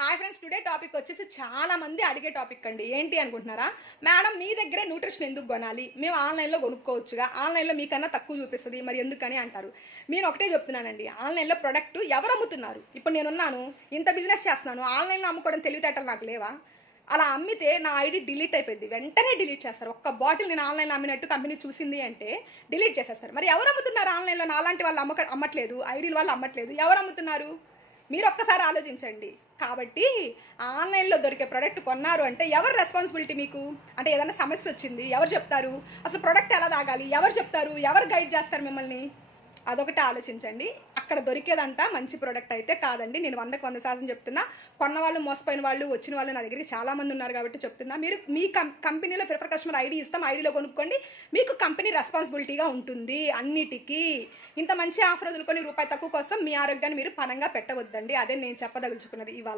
Hi friends, today topic వచ్చేసి చాలా మంది అడిగే టాపిక్ అండి. ఏంటి అనుకుంటున్నారా? మేడం మీ దగ్గరే న్యూట్రిషన్ ఎందుకు కొనాలి? మేము ఆన్లైన్లో కొనుక్కోవచ్చుగా, ఆన్లైన్లో మీకన్నా తక్కువ చూపిస్తుంది, మరి ఎందుకని అంటారు. నేను ఒకటే చెప్తున్నానండి, ఆన్లైన్లో ప్రొడక్ట్ ఎవరు అమ్ముతున్నారు? ఇప్పుడు నేనున్నాను, ఇంత బిజినెస్ చేస్తున్నాను, ఆన్లైన్లో అమ్ముకోవడం తెలివితేటలు నాకు లేవా? అలా అమ్మితే నా ఐడి డిలీట్ అయిపోయింది, వెంటనే డిలీట్ చేస్తారు. ఒక్క బాటిల్ నేను ఆన్లైన్లో అమ్మినట్టు కంపెనీ చూసింది అంటే డిలీట్ చేసేస్తారు. మరి ఎవరు అమ్ముతున్నారు ఆన్లైన్లో? నాలాంటి వాళ్ళు అమ్మట్లేదు, ఐడీల వాళ్ళు అమ్మట్లేదు, ఎవరు అమ్ముతున్నారు? మీరు ఒక్కసారి ఆలోచించండి. కాబట్టి ఆన్లైన్లో దొరికే ప్రోడక్ట్ కొన్నారు అంటే ఎవరు రెస్పాన్సిబిలిటీ మీకు? అంటే ఏదైనా సమస్య వచ్చింది, ఎవరు చెప్తారు? అసలు ప్రోడక్ట్ ఎలా తాగాలి, ఎవరు చెప్తారు? ఎవరు గైడ్ చేస్తారు మిమ్మల్ని? అదొకటి ఆలోచించండి. అక్కడ దొరికేదంతా మంచి ప్రోడక్ట్ అయితే కాదండి. నేను 100% చెప్తున్నా. కొన్న వాళ్ళు, మోసపోయిన వాళ్ళు, వచ్చిన వాళ్ళు నా దగ్గరికి చాలామంది ఉన్నారు కాబట్టి చెప్తున్నా. మీరు మీ కంపెనీలో ప్రిఫర్ కస్టమర్ ఐడి ఇస్తాం, ఐడిలో కొనుక్కోండి. మీకు కంపెనీ రెస్పాన్సిబిలిటీగా ఉంటుంది అన్నిటికీ. ఇంత మంచి ఆఫర్ వదులుకొని రూపాయి తక్కువ కోసం మీ ఆరోగ్యాన్ని మీరు పనంగా పెట్టవద్దండి. అదే నేను చెప్పదలుచుకున్నది ఇవాళ.